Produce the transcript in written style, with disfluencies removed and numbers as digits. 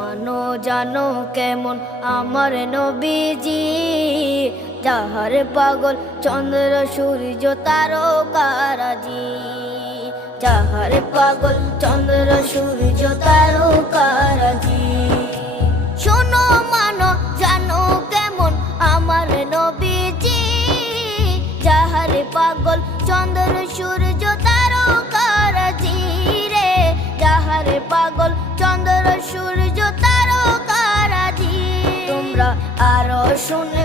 মানো জানো কেমন আমার নবীজি, যাহার পাগল চন্দ্র সূর্য তারকারাজি, যাহার পাগল চন্দ্র সূর্য তারকারাজি। শোনো মানো জানো কেমন আমার নবীজি, যাহার পাগল চন্দ্র সূর্য তারকারাজি রে, যাহার পাগল চন্দ্র সূর্য তারকারাজি। তোমরা আরো শুনে